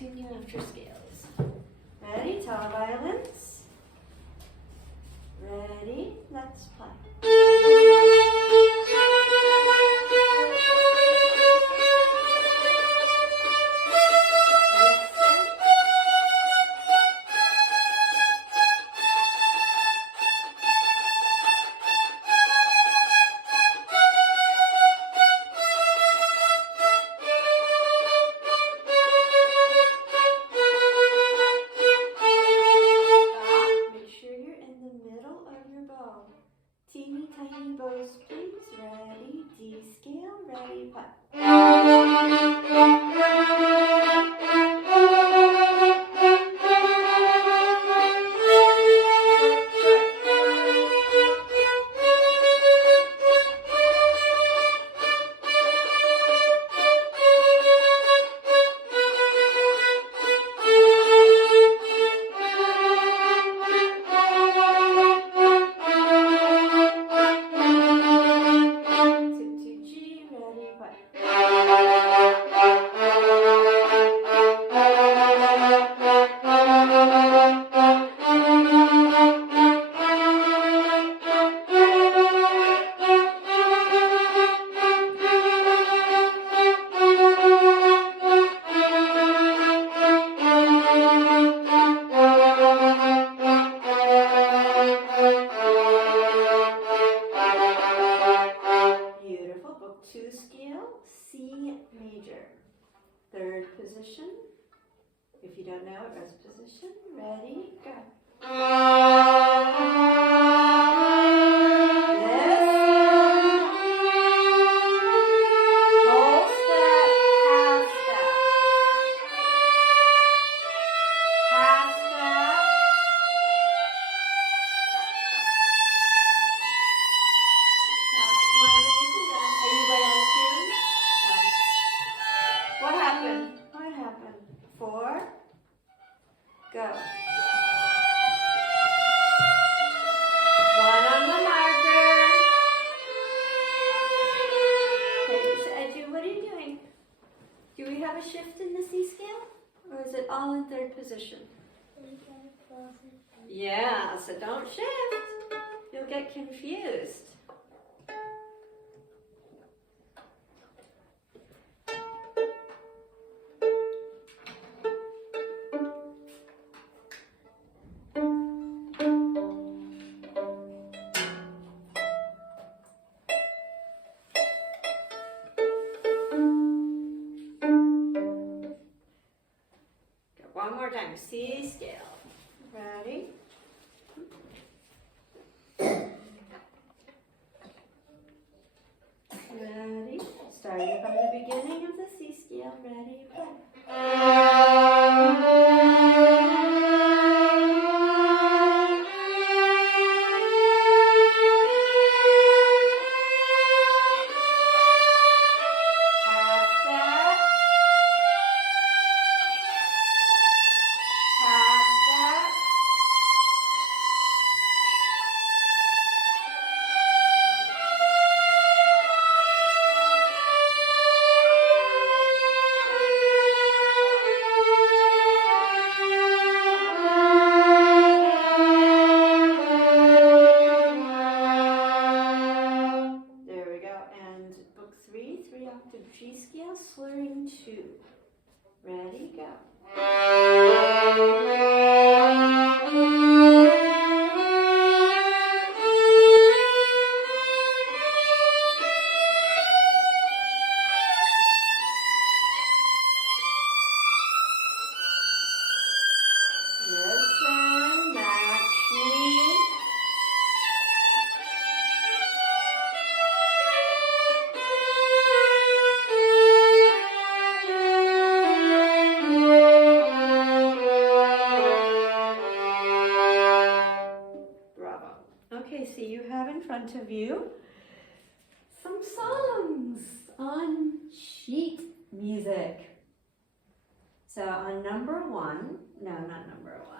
tune you after scales. Ready? Tall violins. Ready? Let's play. Teeny tiny bows, please. Ready, D scale, ready, play. Two scale, C major. Third position. If you don't know it, rest position. Ready, go. What happened? 4, go. 1 on the marker. Okay, so Edu, what are you doing? Do we have a shift in the C scale? Or is it all in third position? Yeah, so don't shift. You'll get confused. One more time, C scale. Ready? Ready? Starting from the beginning of the C scale. Ready? Play. G scale, slurring 2. Ready, go. Listen, match me. Okay, so you have in front of you some songs on sheet music. So on number 1, no, not number 1.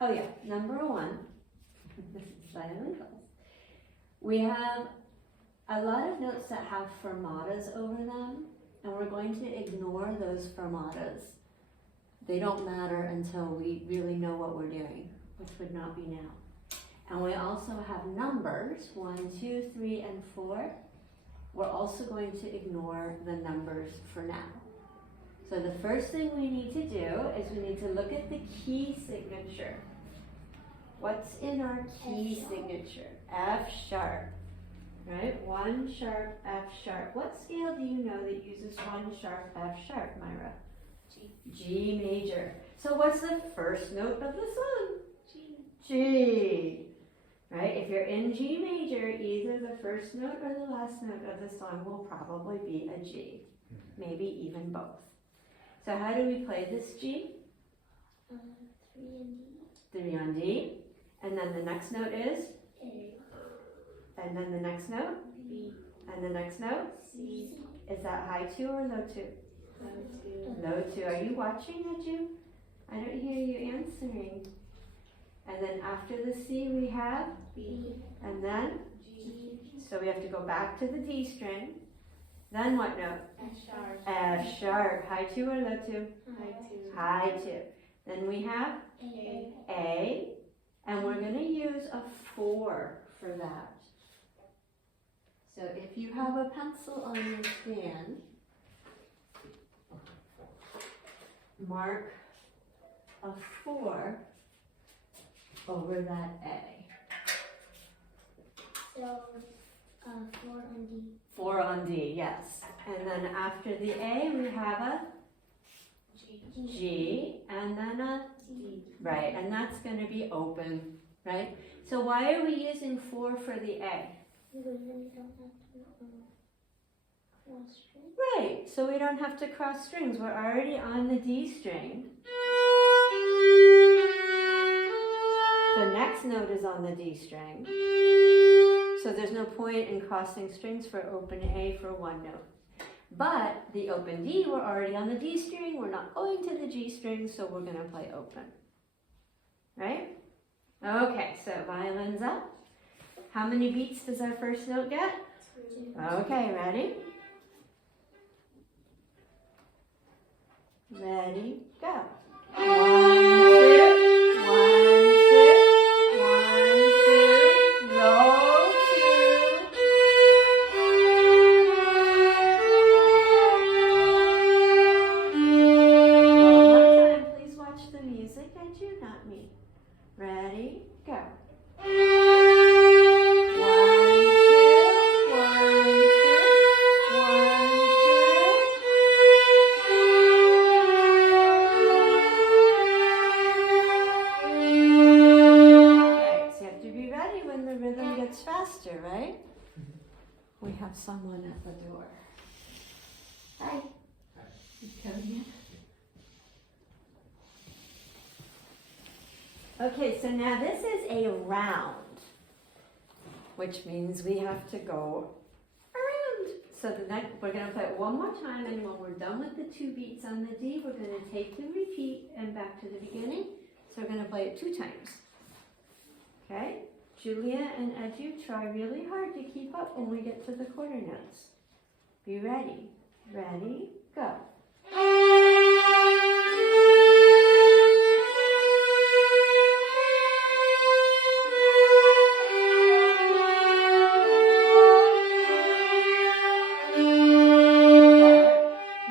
Oh yeah, number 1, this is silent. We have a lot of notes that have fermatas over them. and we're going to ignore those fermatas. They don't matter until we really know what we're doing, which would not be now. And we also have numbers, 1, 2, 3, and 4. We're also going to ignore the numbers for now. So the first thing we need to do is we need to look at the key signature. What's in our key signature? F sharp, right? 1 sharp, F sharp. What scale do you know that uses 1 sharp, F sharp, Myra? G major. So what's the first note of the song? G. Right? If you're in G major, either the first note or the last note of the song will probably be a G. Maybe even both. So how do we play this G? 3 and D. 3 on D. And then the next note is? A. And then the next note? B. And the next note? C. Is that high 2 or low 2? Low 2. Are you watching, Edu? I don't hear you answering. And then after the C we have? B. And then? G. So we have to go back to the D string. Then what note? F sharp. F sharp. High 2 or low 2? High 2. High 2. Then we have A. A. And we're going to use a 4 for that. So if you have a pencil on your stand, mark a 4 over that A. So, 4 on D. 4 on D, yes. And then after the A, we have a G, and then a D. right, and that's going to be open, right? So why are we using 4 for the A? Because then you don't have to cross string. Right, so we don't have to cross strings. We're already on the D string. The next note is on the D string. So there's no point in crossing strings for open A for one note. But the open D, we're already on the D string. We're not going to the G string, so we're going to play open. Right? Okay, so violin's up. How many beats does our first note get? 2. Okay, ready? Ready, go. 1, 2, 1, 2, 1, 2, low 2. One more time, please watch the music and you, not me. Ready, go. 1, 2, 1, 2, 1, 2. Faster, right? We have someone at the door. Hi. You coming in? Okay, so now this is a round, which means we have to go around. So the next, we're going to play it one more time, and when we're done with the 2 beats on the D, we're going to take the repeat and back to the beginning. So we're going to play it 2 times. Okay? Julia and Edu, try really hard to keep up when we get to the quarter notes. Be ready. Ready, go.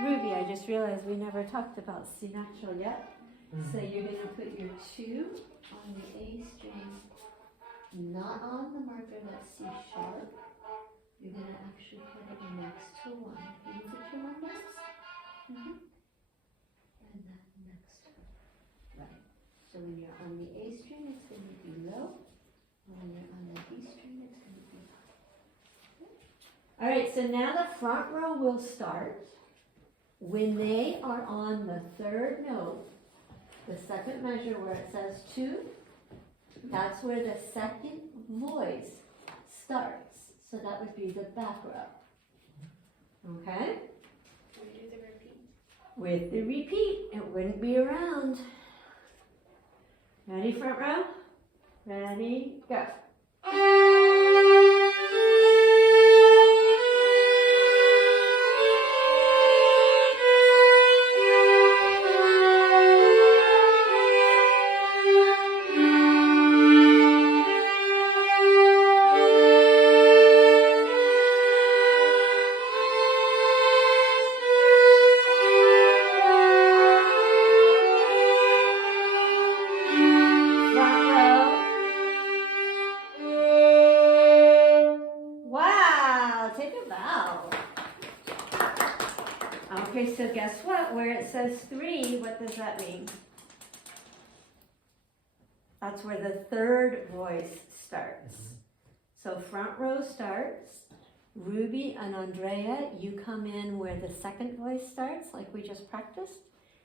Ruby, I just realized we never talked about C natural yet. So you're going to put your 2 on the A string. Not on the marker that's C sharp. You're going to actually put it next to 1. Can you put your 1 next? And then next to it. Right. So when you're on the A string, it's going to be low. When you're on the D string, it's going to be high. Okay. All right, so now the front row will start. When they are on the 3rd note, the 2nd measure where it says 2, that's where the 2nd voice starts. So that would be the back row. Okay? We do the repeat. With the repeat, it wouldn't be around. Ready, front row? Ready, go. Okay, so guess what? Where it says 3, what does that mean? That's where the third voice starts. So front row starts. Ruby and Andrea, you come in where the second voice starts, like we just practiced.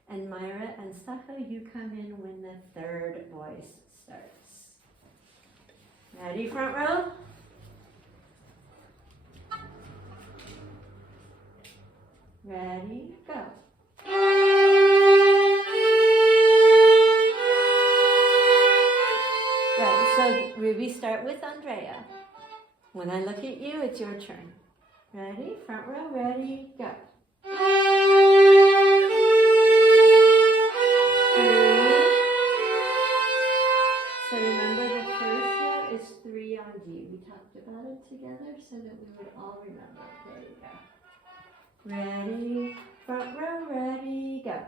And Myra and Sacha, you come in when the third voice starts. Ready, front row? Ready, go. Good. So Ruby, start with Andrea. When I look at you, it's your turn. Ready? Front row, ready, go. 3. So remember the first note is 3 on G. We talked about it together so that we would all remember. There you go. Ready, front row, ready, go.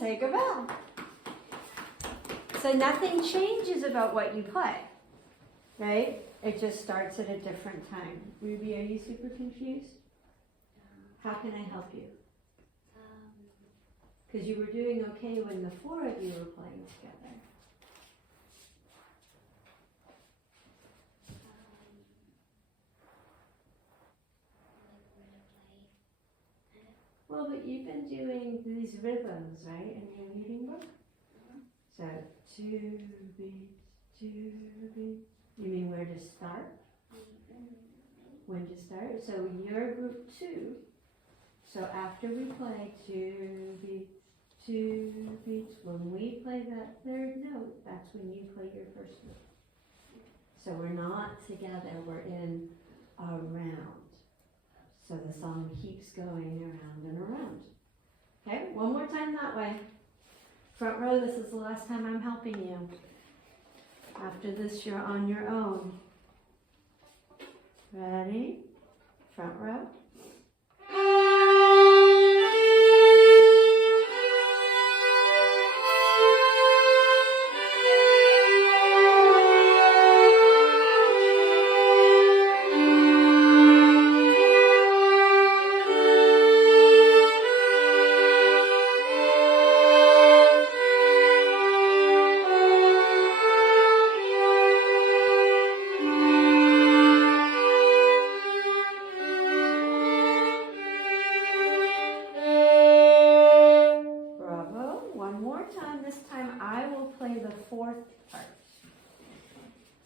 Take a bow. So nothing changes about what you play, right? It just starts at a different time. Ruby, are you super confused? How can I help you? Because you were doing okay when the 4 of you were playing together. Well, but you've been doing these rhythms, right, in your reading book? So, 2 beats, 2 beats. You mean where to start? When to start? So you're group 2. So after we play 2 beats, 2 beats, when we play that third note, that's when you play your first note. So we're not together, we're in a round. So the song keeps going around and around. Okay, one more time that way. Front row, this is the last time I'm helping you. After this, you're on your own. Ready? Front row.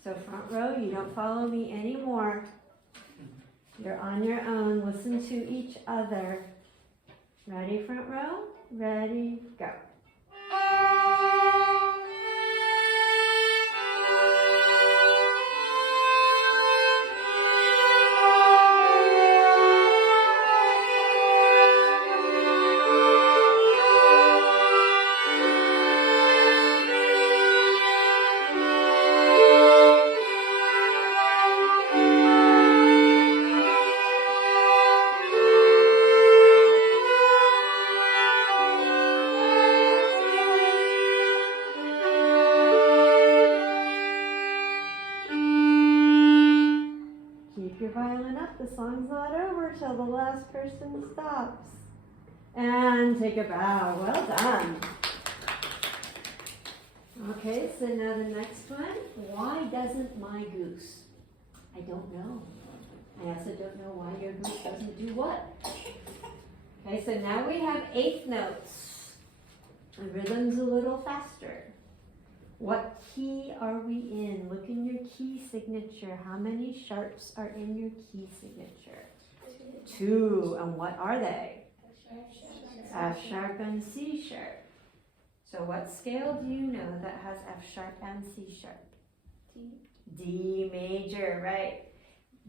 So front row, you don't follow me anymore. You're on your own. Listen to each other. Ready, front row? Ready, go. Keep your violin up. The song's not over till the last person stops. And take a bow. Well done. Okay, so now the next one. Why doesn't my goose? I don't know. I also don't know why your goose doesn't do what. Okay, so now we have eighth notes. The rhythm's a little faster. What key are we in? Look in your key signature. How many sharps are in your key signature? 2. And what are they? F sharp and C sharp. So what scale do you know that has F sharp and C sharp? D major, right?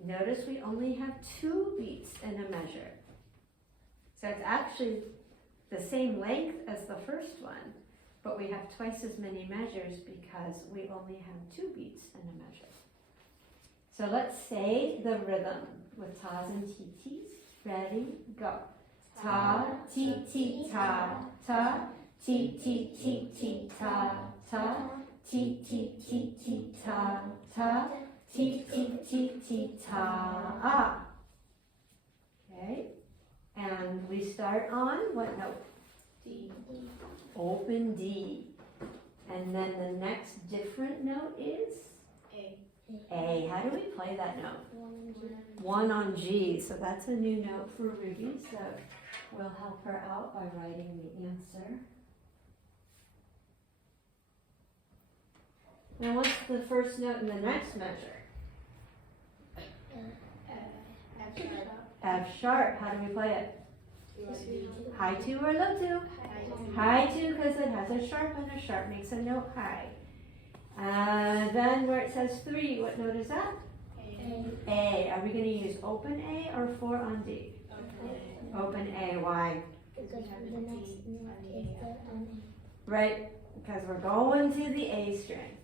Notice we only have 2 beats in a measure. So it's actually the same length as the first one, but we have twice as many measures because we only have 2 beats in a measure. So let's say the rhythm with tas and titis. Ready, go. Ta, ti, ti, ta, ta, ti, ti, ti, ti, ta, ta, ti, ti, ti, ti, ta, ta, ti, ti, ti, ti, ta, ah. Okay, and we start on what note? D. Open D. And then the next different note is? A. A. How do we play that note? 1 G. 1 on G. So that's a new note for Ruby. So we'll help her out by writing the answer. Now what's the first note in the next measure? F sharp. F sharp. How do we play it? High 2 or low 2? High 2 because it has a sharp and a sharp makes a note high. And then where it says 3, what note is that? A. A. Are we going to use open A or 4 on D? Open A. Why? Because the next note is the M. Right, because we're going to the A string.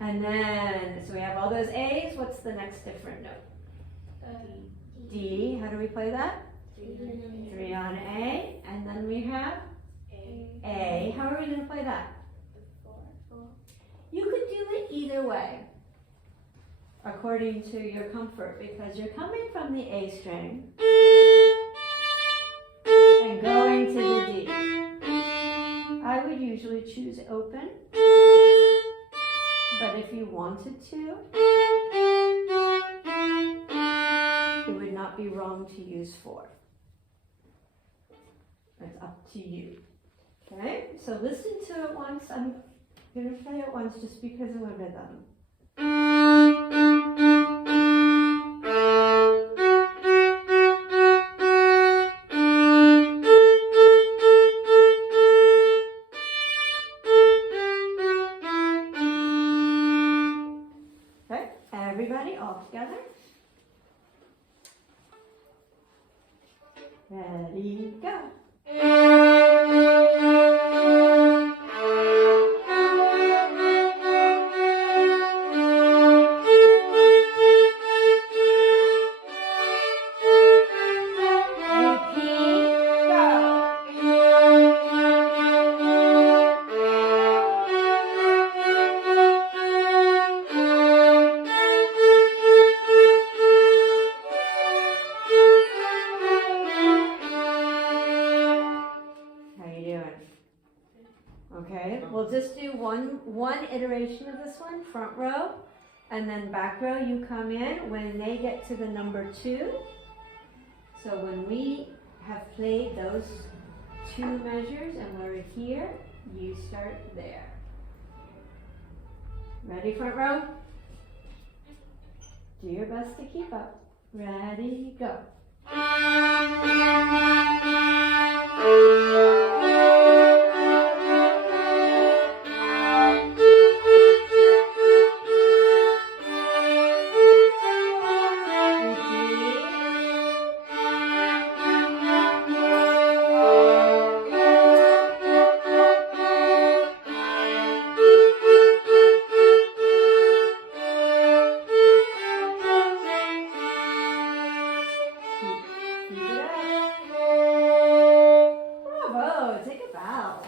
And then, so we have all those A's. What's the next different note? D. How do we play that? 3 on A. And then we have A. How are we going to play that? You could do it either way, according to your comfort, because you're coming from the A string and going to the D. I would usually choose open, but if you wanted to, it would not be wrong to use 4. It's up to you. Okay, so listen to it once. I'm going to play it once just because of the rhythm. Okay, everybody all together. Ready, go. Repeat, go. How you doing? Okay, we'll just do one iteration of this one, front row, and then back row you come in when they get to the number 2. So when we have played those 2 measures and we're here, you start there. Ready, front row? Do your best to keep up. Ready, go. Keep it up. Bravo, take a bow.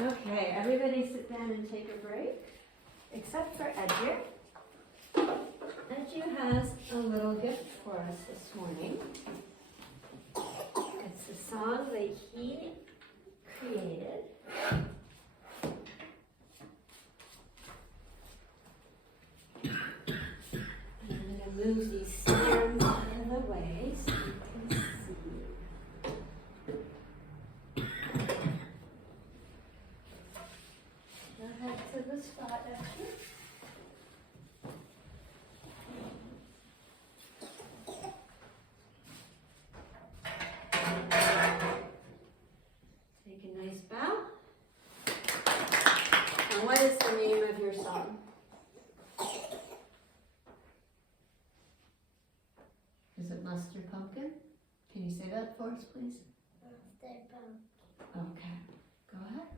Okay, everybody sit down and take a break, except for Edgar. Edgar has a little gift for us this morning. It's a song that he created. I'm going to move these stands out of the way so you can see. Go ahead to the spot, Edgar. Take a nice bow. And what is the name of your song? Is it mustard pumpkin? Can you say that for us, please? Mustard pumpkin. Okay, go ahead.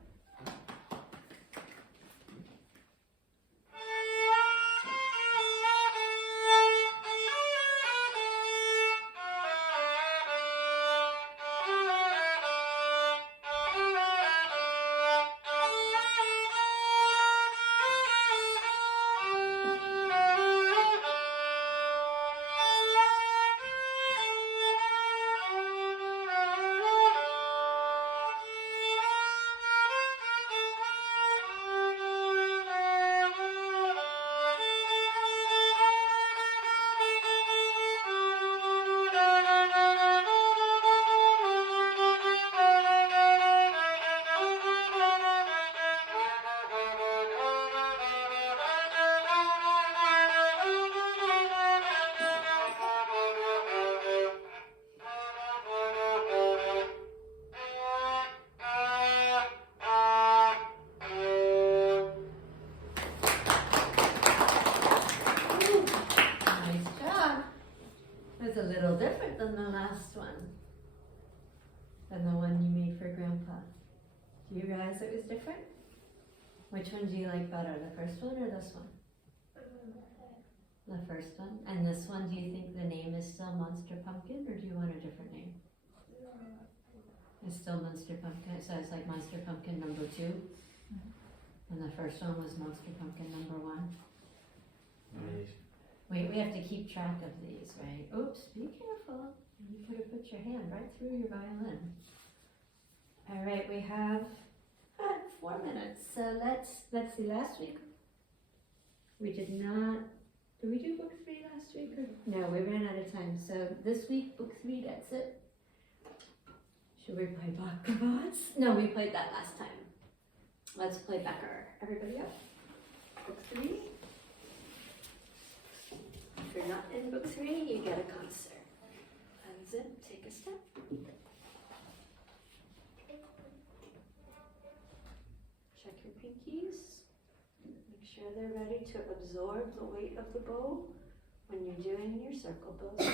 Nice job. It's a little different than the last one. Than the one you made for Grandpa. Do you realize it was different? Which one do you like better, the first one or this one? The first one. And this one, do you think the name is still Monster Pumpkin or do you want a different name? It's still Monster Pumpkin. So it's like Monster Pumpkin number 2. And the first one was Monster Pumpkin number 1. Nice. Wait, we have to keep track of these, right? Oops, be careful. You could have put your hand right through your violin. All right, we have 4 minutes. So let's see, last week we did not, did we do book 3 last week? Or? No, we ran out of time. So this week, book 3, that's it. Should we play Baccarat? No, we played that last time. Let's play Becker. Everybody up? Book 3. If you're not in book 3, you get a concert. Unzip, take a step. Check your pinkies. Make sure they're ready to absorb the weight of the bow when you're doing your circle bows.